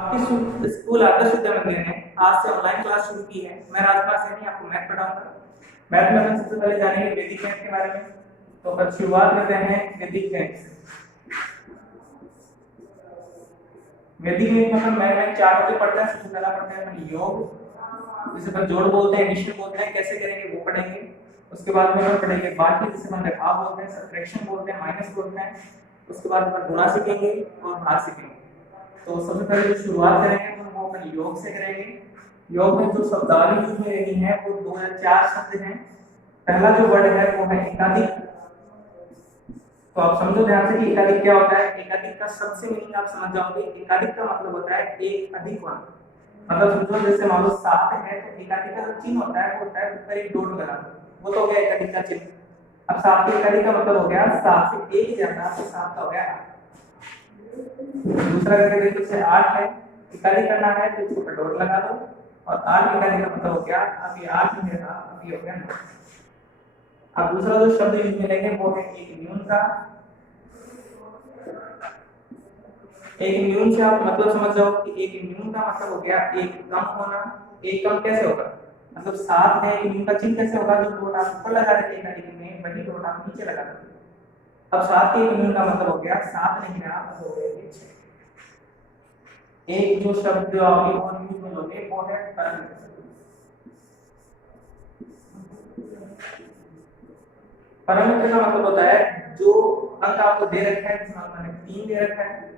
आपकी स्कूल आदर्श विद्या मंदिर ने आज से ऑनलाइन क्लास शुरू की है। मैं राजकुमार सैनी आपको मैथ पढ़ाऊंगा। मैथ में अपन सबसे पहले जानेंगे वैदिक गणित के बारे में। तो अपन शुरुआत करते हैं वैदिक गणित से। वैदिक गणित में अपन मैथ चार होते पढ़ते हैं। सबसे पहला पढ़ते हैं अपन योग, जिसे अपन जोड़ बोलते हैं, एडिशन बोलते हैं, कैसे करेंगे वो पढ़ेंगे। उसके बाद में अपन पढ़ेंगे बाकी, जिसे अपन घटाव बोलते हैं, सब्ट्रैक्शन बोलते हैं, माइनस बोलते हैं। उसके बाद अपन गुणा सीखेंगे और भाग सीखेंगे। तो सबसे पहले जो शुरुआत करेंगे तो वो अपन योग से करेंगे। योग में जो शब्दावली यूज में लेनी है वो 2 या 4 शब्द हैं। पहला जो वर्ड है वो है एकाधिक। तो आप समझो ध्यान से कि एकाधिक क्या होता है। एकाधिक का सबसे मीनिंग आप समझ जाओगे। एकाधिक का मतलब होता है एक अधिक वन। मतलब समझो जैसे मान लो 7 है तो एकाधिक का जो चिन्ह होता है वो होता है ऊपर एक डॉट लगा दो, वो तो हो गया एकाधिक का चिन्ह। अब 7 के एकाधिक का मतलब हो गया 7 से 1 ज्यादा, तो 7 का हो गया 8। दूसरा करके देखो, जैसे 8 है, इकाई करना है तो इसके ऊपर डॉट लगा दो और 8 इकाई का मतलब हो गया, अब ये 8 नहीं रहा, अब ये हो गया 9। अब दूसरा जो शब्द यूज मिलेंगे वो है एक न्यून का। एक न्यून से आप मतलब समझ जाओ कि एक न्यून का मतलब हो गया एक कम होना। एक कम कैसे होगा, मतलब 7 है, एक न्यून का चिन्ह कैसे होगा, जो डॉट आप ऊपर लगा देते हैं इकाई में वही डॉट आप नीचे लगा देते। अब 7 के एक न्यून का मतलब हो गया 7 नहीं रहा, अब हो गया 6। एक जो शब्द आप और यूज में लोगे वो है पैरामीटर। पैरामीटर का मतलब होता है जो अंक आपको दे रखा है, जिसमें मैंने 3 दे रखा है।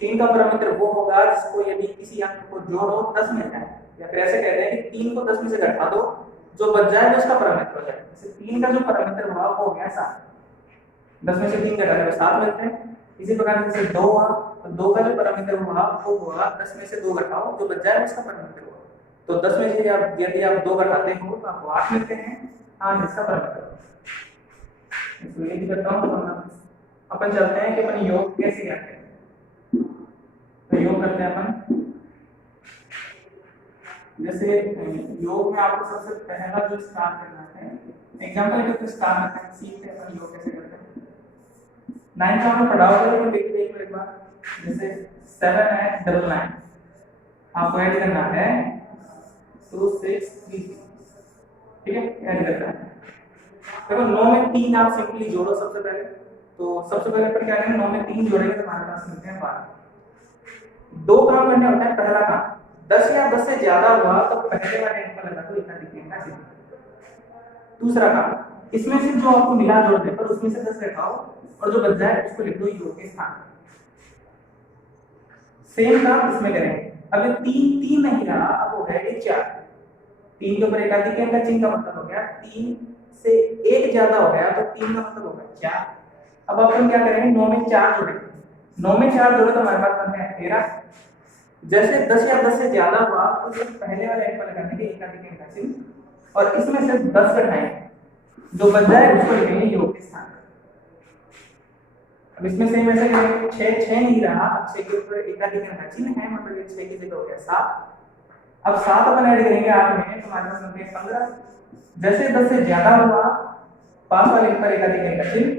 3 का पैरामीटर वो होगा जिसको यदि किसी अंक को जोड़ो 10 मिल जाए, या फिर ऐसे कहते हैं कि 3 को 10 में से घटा दो, जो बच जाए वो उसका पैरामीटर हो जाए। जैसे 3 का जो पैरामीटर हुआ वो हो गया 7, 10 में से 3 घटाने पर 7 मिलते हैं। इसी प्रकार से 2 हुआ तो 2 का जो पैरामीटर हुआ वो हुआ 10 में से 2 घटाओ, जो बच जाए उसका पैरामीटर हुआ। तो 10 में से यदि आप 2 घटाते हो तो आपको 8 मिलते हैं। 8 इसका पैरामीटर। तो ये करता हूं, अपन चलते हैं कि अपन योग कैसे करते हैं। तो योग करते हैं अपन, जैसे योग में आपको सबसे पहला जो स्टार्ट करना है, एग्जांपल लेके स्टार्ट करते हैं, सीखते हैं अपन योग कैसे करते हैं। 9 का आपने पढ़ा होगा तो देखते हैं एक बार। जैसे 7 है 99, आपको ऐड करना है 2 6 3, ठीक है, ऐड करना है। देखो 9 में 3 आप सिंपली जोड़ो सबसे पहले। तो सबसे पहले अपन क्या करेंगे, 9 में 3 जोड़ेंगे तो हमारे पास मिलते हैं 12। 2 काम करने होता है। पहला काम 10 या 10 से ज्यादा हुआ तो पहले वाले अंक पर लगा दो एकाधिक का चिन्ह। दूसरा काम, इसमें से जो आपको मिला जोड़ने पर उसमें से 10 घटाओ और जो बच जाए उसको लिख दो योग के स्थान। सेम काम इसमें करेंगे। अब 3 नहीं रहा, अब हो गया ये 4। 3 के ऊपर एकाधिक का चिन्ह का मतलब हो गया 3 से 1 ज्यादा हो गया तो 3 का मतलब हो गया 4। अब अपन क्या करेंगे, 9 में 4 जोड़ेंगे। 9 में 4 जोड़े तो हमारे पास बनते हैं 13। जैसे 10 या 10 से ज्यादा हुआ तो सिर्फ पहले वाले अंक पर लगाने के एकाधिक का चिन्ह और इसमें से 10 घटाएंगे, जो बच जाए उसको लिखेंगे योग के स्थान। अब इसमें सेम ऐसे करेंगे, 6 नहीं रहा, 6 के ऊपर एकाधिक का चिन्ह है, मतलब ये 6 की जगह हो गया 7। अब 7 अपन ऐड करेंगे 8 में तो हमारे पास बनते हैं 15। जैसे 10 से ज्यादा हुआ, पास वाले पर एकाधिक का चिन्ह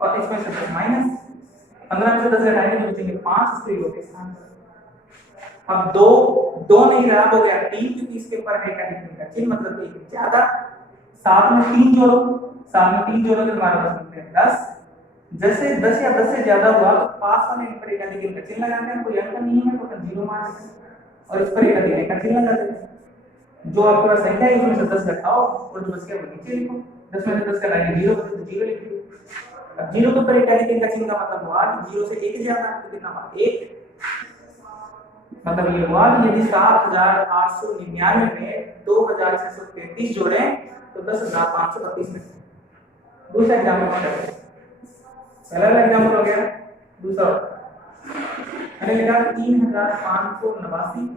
और इसमें से माइनस 15 में से 10 घटाएंगे तो बचेंगे 5, इसको योग के स्थान पर। अब 2 नहीं रहा, हो गया 3, क्योंकि इसके ऊपर एकाधिक का चिन्ह मतलब 1 ज्यादा। 7 में 3 जोड़ो, 7 में 3 जोड़ो तो हमारे पास बनते हैं 10। जैसे 10 या 10 से ज्यादा हुआ तो पास वाले अंक पर एकाधिक का चिन्ह लगाते हैं। कोई अंक नहीं है तो अपन 0 मान लेते हैं और इस पर एकाधिक का चिन्ह लगा देते हैं। जो आपके पास संख्या है उसमें से 10 घटाओ और जो बच गया वो नीचे लिखो। 10 में से 10 घटाएंगे 0 बचे तो 0 लिख दो। अब 0 के ऊपर एकाधिक का चिन्ह का मतलब हुआ कि 0 से 1 ज्यादा तो कितना हुआ 1। मतलब ये हुआ कि यदि 7899 में 2633 जोड़े तो 10532 मिलते। दूसरा एग्जांपल करते हैं। पहला एग्जांपल हो गया। दूसरा मैंने लिखा 3589,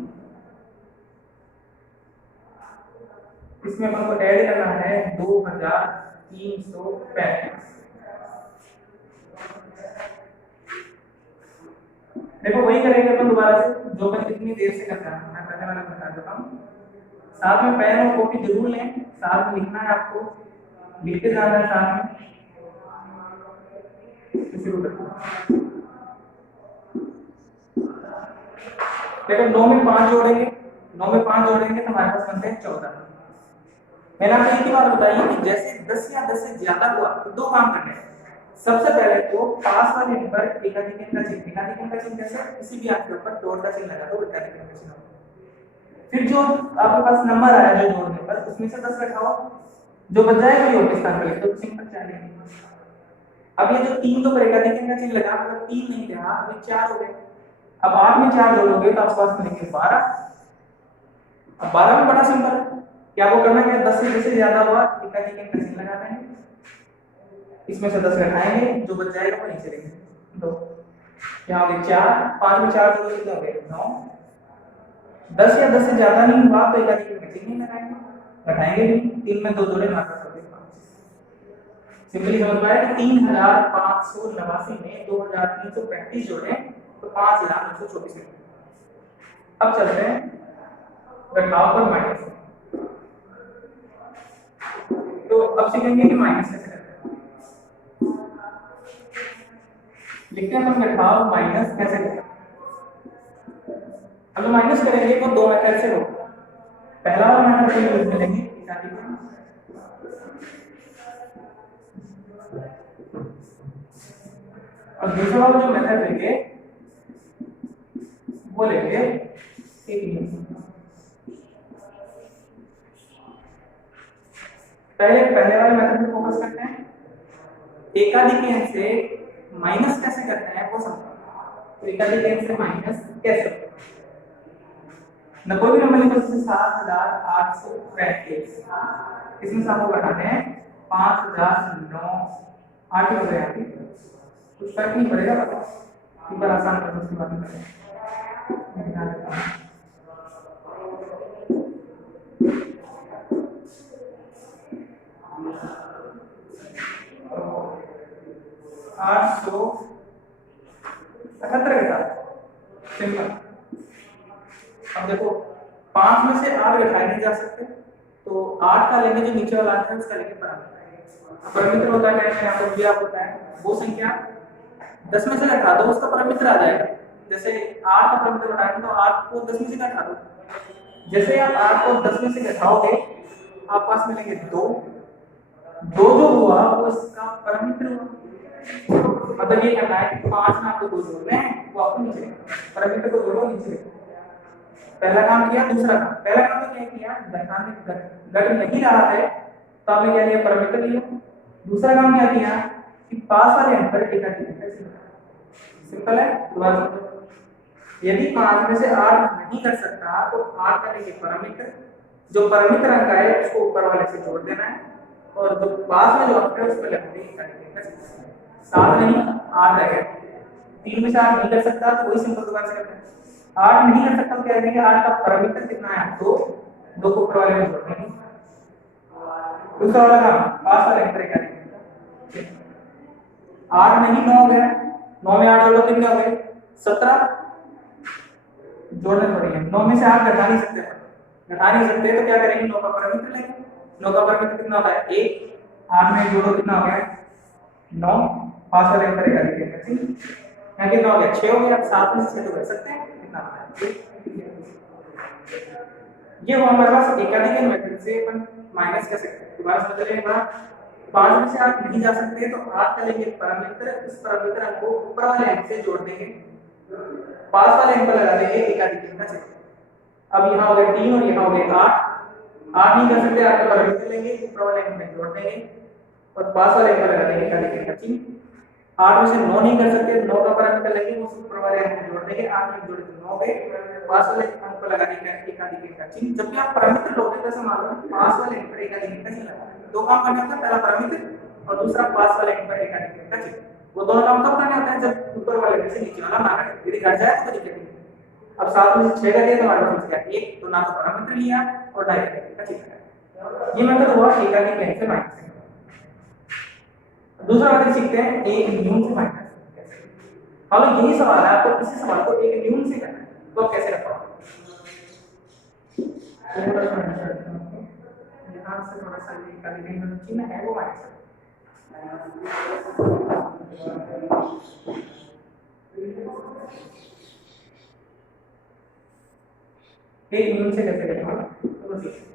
इसमें अपन को ऐड करना है 2335। देखो वही करेंगे अपन दोबारा से, जो अपन कितनी देर से कर रहे हैं। मैं पहले वाला बता देता हूँ। साथ में पेन और कॉपी जरूर लें, साथ में लिखना है, आपको लिखते जाना है साथ में। शुरू करते हैं। देखो 9 में 5 जोड़ेंगे, 9 में 5 जोड़ेंगे तो हमारे पास बनते हैं 14। मैंने आपको एक ही बात बताई है कि जैसे 10 या 10 से ज्यादा हुआ तो दो काम करने हैं। सबसे पहले तो पास वाले नंबर एकाधिक का चिन्ह, एकाधिक का चिन्ह कैसे, किसी भी आपके ऊपर डॉट का चिन्ह लगा दो, एकाधिक का चिन्ह। फिर जो आपके पास नंबर आया जो जोड़ने पर, उसमें से 10 घटाओ, जो बच जाएगा ये वापस स्थान पे लिख दो, सिंपल चलेगी। अब ये जो 3 तो एकाधिक का चिन्ह लगा, मतलब 3 नहीं थे, हां में 4 हो गए। अब 8 में 4 जोड़ोगे तो आपके पास मिलेंगे 12। अब 12 में बड़ा सिंपल है, क्या वो करना है, 10 से ज्यादा हुआ एकाधिक का चिन्ह लगा देंगे, इसमें से 10 घटाएंगे, जो बच जाएगा वो नीचे लिखेंगे 2। यहाँ हो गए 4, 5 में 4 जोड़ोगे कितने हो गए 9। 10 या 10 से ज्यादा नहीं हुआ तो एकाधिक का चिन्ह नहीं लगाएंगे, घटाएंगे भी, 3 में 2 जोड़े मात्रा हो गई 5। सिंपली समझ पाए कि 3589 में 2335 जोड़े तो 5924 मिले। अब चलते हैं घटाव पर माइनस। तो अब सीखेंगे कि माइनस कैसे करते हैं। लिखते हैं हम घटाव माइनस कैसे करते हैं। हम माइनस करेंगे वो दो मेथड से होगा। पहला वाला मेथड को यूज करेंगे और दूसरा वाला जो मेथड लेंगे वो लेंगे पहले वाले मेथड पे फोकस करते हैं। एकाधिक अंक से माइनस कैसे करते हैं वो समझो। तो एकाधिक अंक से माइनस कैसे, न कोई भी नंबर लिखो, जैसे 7835, इसमें से आपको घटाने हैं 5009, 8 हो गए, यहाँ कुछ फर्क नहीं पड़ेगा, पता एक बार आसान कर दो, उसके बाद में करें। 878 घटा सिंपल। अब देखो 5 में से 8 घटाए नहीं जा सकते, तो 8 का लेंगे जो नीचे वाला आता है उसका लेंगे पैरामीटर। पैरामीटर होता है, मैंने आपको दिया होता है वो संख्या 10 में से घटा दो, उसका पैरामीटर आ जाएगा। जैसे 8 का पैरामीटर घटाएंगे तो 8 को 10 में से घटा दो, जैसे आप 8 को 10 में से घटाओगे आपके पास मिलेंगे 2 जो हुआ वो इसका पैरामीटर हुआ। मतलब ये करना है कि 5 में आपको 2 जोड़ने हैं, वो आपको नीचे पैरामीटर को जोड़ो, नीचे लिखो। पहला काम किया, दूसरा काम, पहला काम तो क्या किया, घट नहीं रहा है तो आपने क्या लिया, पैरामीटर लिया। दूसरा काम क्या किया कि पास वाले अंक पर एकाधिक का चिन्ह। सिंपल है। दोबारा समझो, यदि 5 में से 8 नहीं कर सकता तो 8 का लेंगे पैरामीटर, जो पैरामीटर अंक है उसको ऊपर वाले से जोड़ देना है, और जो पास में जो अंक है उस पर लिख देंगे 7 नहीं 8 रह गए। 3 में से 8 नहीं कर सकता तो वही सिंपल दोबारा से करते हैं। 8 नहीं कर सकता तो क्या करेंगे, 8 का पैरामीटर कितना है 2 को ऊपर वाले में जोड़ देंगे। दूसरा वाला काम पास वाले अंक का 8 नहीं 9 हो गया, 9 में 8 जोड़ो कितने हो गए 17। जोड़ने पड़ेंगे, 9 में से 8 घटा नहीं सकते तो क्या करेंगे, 9 का पैरामीटर लेंगे। 9 का पैरामीटर कितना होता है 1, 8 में जोड़ो कितना हो गया 9, पास वाले अंक का यहाँ कितना हो गया 6 हो गया। 7 में से 6 तो कर सकते हैं, कितना आता है। ये वो हमारे पास एकाधिक मेथड से अपन माइनस कर सकते हैं। दोबारा समझ लें एक बार, 5 में से 8 नहीं जा सकते तो 8 का लेंगे पैरामीटर, उस पैरामीटर को ऊपर वाले अंक से जोड़ देंगे, पास वाले अंक पर लगा देंगे एकाधिक का चिन्ह। अब यहाँ हो गया 3 और यहाँ हो गया 8 नहीं कर सकते, 8 का पैरामीटर लेंगे, ऊपर वाले अंक में जोड़ देंगे और पास वाले अंक पर लगा देंगे एकाधिक का चिन्ह। 8 में से 9 नहीं कर सकते, 9 का पैरामीटर लेंगे, उस ऊपर वाले अंक में जोड़ देंगे, 8 में जोड़े तो 9 गए, पास वाले अंक पर लगा देंगे एकाधिक का चिन्ह। जब भी आप पैरामीटर लोगे तो मान लो पास वाले अंक पर एकाधिक का चिन्ह लगाना है। दो काम करने होते हैं, पहला पैरामीटर और दूसरा पास वाले अंक पर एकाधिक का चिन्ह। वो दोनों काम कब करने होते हैं, जब ऊपर वाले अंक से नीचे वाला ना घटे। यदि घट जाए तो दिक्कत नहीं। अब 7 में से 6 का दिया तो हमारे पास क्या 1, तो ना तो पैरामीटर लिया और ना एकाधिक का चिन्ह। ये मेथड हुआ एकाधिक अंक से माइनस। दूसरा मेथड सीखते हैं एक न्यून से माइनस कैसे। हालांकि यही सवाल है, आपको इसी सवाल को एक न्यून से करना है, तो आप कैसे कर पाओगे। यहाँ से थोड़ा सा एकाधिक अंक चिन्ह है वो माइनस। एक न्यून से कैसे करेंगे तो बस देखो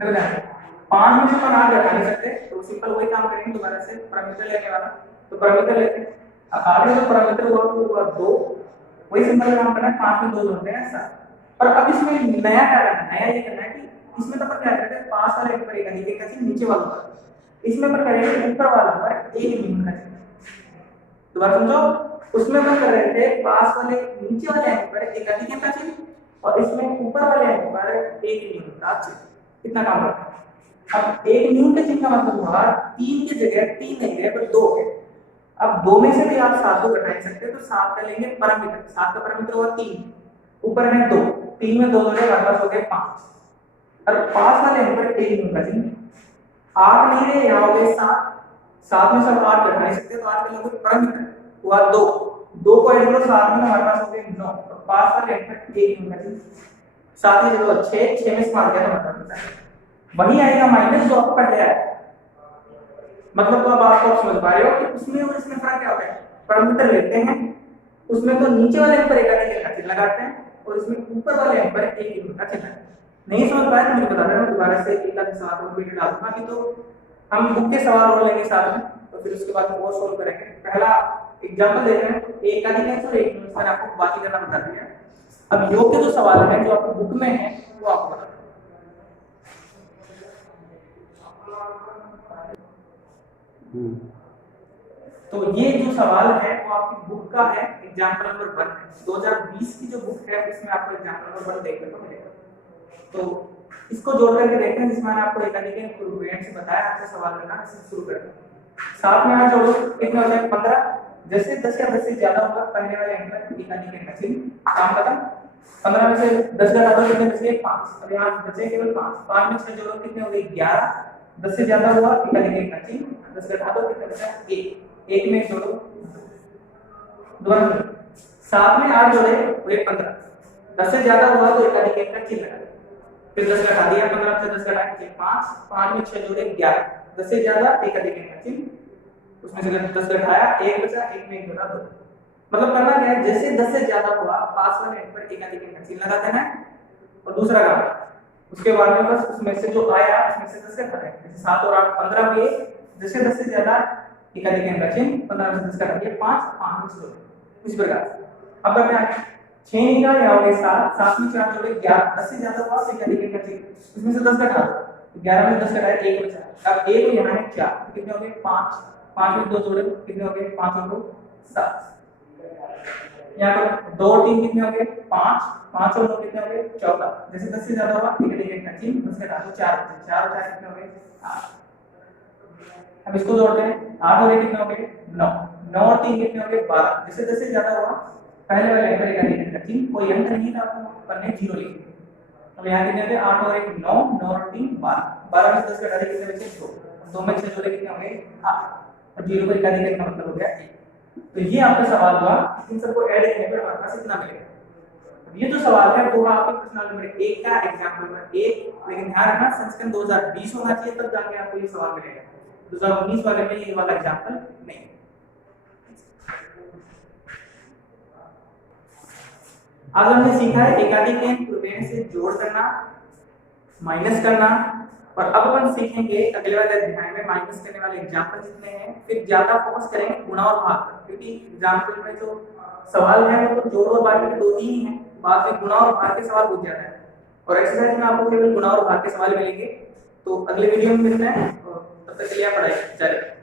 ध्यान 5 में से अपन 8 घटा नहीं सकते तो सिंपल वही काम करेंगे दोबारा से पैरामीटर लेने वाला तो पैरामीटर लेते हैं अब आगे जो पैरामीटर हुआ वो हुआ 2 वही सिंपल काम करना है 5 में 2 जोड़ते हैं ऐसा पर अब इसमें नया क्या करना है नया ये करना है कि इसमें तो अपन क्या करते हैं पास वाले ऊपर एक अधिक का चिन्ह नीचे वाला पर इसमें अपन करेंगे ऊपर वाला पर एक न्यून का चिन्ह दोबारा समझो उसमें अपन कर रहे थे पास वाले नीचे वाले अंक पर एक अधिक का चिन्ह और इसमें ऊपर वाले अंक पर एक न्यून का चिन्ह इतना काम करना है अब एक न्यून के चिन्ह का मतलब हुआ 3 की जगह 3 नहीं है पर 2 है अब 2 में से भी आप 7 को घटा नहीं सकते तो 7 का लेंगे पैरामीटर 7 का पैरामीटर हुआ 3 ऊपर है 2 3 में 2 जोड़े हमारे पास हो गए 5 और 5 वाले अंक पर एक न्यून का चिन्ह 8 नहीं रहे यहाँ हो गए 7 7 में से 8 घटा नहीं सकते तो 8 का लोगे पैरामीटर हुआ 2 2 को ऐड करो 7 में हमारे पास हो गए 9 और 5 वाले अंक पर एक न्यून का चिन्ह 7 की जगह 6 में से 5 गया तो मतलब वही आएगा माइनस जो आपको पहले आया मतलब तो अब आप समझ पा रहे हो कि उसमें और इसमें फर्क क्या होता है पैरामीटर लेते हैं उसमें तो नीचे वाले अंक पर एक अधिक का चिन्ह लगाते हैं और इसमें ऊपर वाले अंक पर एक यूनिट का चिन्ह नहीं समझ पाए तो मुझे बता देना मैं दोबारा से एक आधे सवाल और वीडियो डाल दूंगा अभी तो हम बुक के सवाल और लेंगे साथ में तो फिर उसके बाद हम और सॉल्व करेंगे पहला एग्जांपल देख रहे हैं तो एक अधिक अंश और एक यूनिट मैंने आपको बाकी करना बता दिया अब योग के जो सवाल है जो आपको बुक में है वो आपको बता तो ये जो सवाल है वो आपकी बुक का है एग्जांपल नंबर 1 है 2020 की जो बुक है उसमें आपको एग्जांपल नंबर 1 देखने को मिलेगा तो इसको जोड़ करके देखते हैं जिसमें मैंने आपको एक अधिक इंप्रूवमेंट से बताया आपको सवाल करना इससे शुरू करते हैं साथ में आप जोड़ो कितने हो जाए 15 जैसे 10 या 10 से ज्यादा होगा पहले वाले अंक पर एक अधिक का चिन्ह काम खत्म 15 में से 10 घटा दो कितने बचे 5 अब यहां बचे केवल 5 में से जोड़ो कितने हो गए 11 10 से ज्यादा हुआ एक अधिक का चिन्ह 10 घटा दो कितने बचा 1 1 में जोड़ो दोबारा 7 में 8 जोड़े वो 15 10 से ज्यादा हुआ तो एक अधिक का चिन्ह लगा फिर 10 घटा दिया 15 से 10 घटा के 5 5 में 6 जोड़े 11 10 से ज्यादा एक अधिक का चिन्ह उसमें से 10 घटाया 1 बचा 1 में 1 जोड़ा 2 मतलब करना क्या है जैसे 10 से ज्यादा हुआ पास वाले अंक पर एक अधिक का चिन्ह लगा देना है और दूसरा काम उसके बाद में बस उसमें से जो आया उसमें से 10 घटा है जैसे 7 और 8 15 हुए जैसे 10 से ज्यादा एक अधिक का चिन्ह 15 में से 10 घटा दिया 5 5 में से 2 इस प्रकार अब करते हैं 6 निकाल या हो गए 7 7 में 4 जोड़े 11 10 से ज्यादा हुआ तो एक अधिक का चिन्ह उसमें से 10 घटा दो 11 में 10 घटाए 1 बचा अब 1 यहां है 4 तो कितने हो गए 5 5 में 2 जोड़े कितने हो गए 5 और 2 7 यहां पर 2 और 3 कितने हो गए 5 5 और 2 कितने हो गए 14 जैसे 10 से ज्यादा हुआ एक अधिक का चिन्ह 10 घटा दो 4 बचे 4 और 4 कितने हो गए 8 अब इसको जोड़ते हैं 8 और 1 कितने हो गए 9 9 और 3 कितने हो गए 12 जैसे 10 से ज्यादा हुआ पहले वाले अंक पर एक अधिक का चिन्ह कोई अंक नहीं था आपको पन्ने 0 लिख अब यहां कितने थे 8 और 1 9 9 और 3 12 12 में 10 घटा दिए कितने बचे 2 2 में 6 जोड़े कितने हो गए 8 और 0 को एक अधिक का मतलब हो गया 1 तो ये आपका सवाल हुआ इन सबको ऐड करने पर हमारे पास इतना मिलेगा ये जो सवाल है वो आपके प्रश्न नंबर 1 का एग्जांपल नंबर 1 लेकिन ध्यान रखना संस्करण 2020 होना चाहिए तब जाके आपको ये सवाल मिलेगा 2019 वाले में ये वाला एग्जांपल नहीं आज हमने सीखा है एकाधिक अंक पूर्णांक से जोड़ करना माइनस करना और अब अपन सीखेंगे अगले वाले अध्याय में माइनस करने वाले एग्जांपल जितने हैं फिर ज्यादा फोकस करेंगे गुणा और भाग पर क्योंकि एग्जांपल में जो सवाल है वो तो जोड़ और भाग के 2-3 ही हैं बाद में गुणा और भाग के सवाल पूछ जाता है और एक्सरसाइज में आपको केवल गुणा और भाग के सवाल मिलेंगे तो अगले वीडियो में मिलते हैं और तब तक के लिए आप पढ़ाई जारी रखें।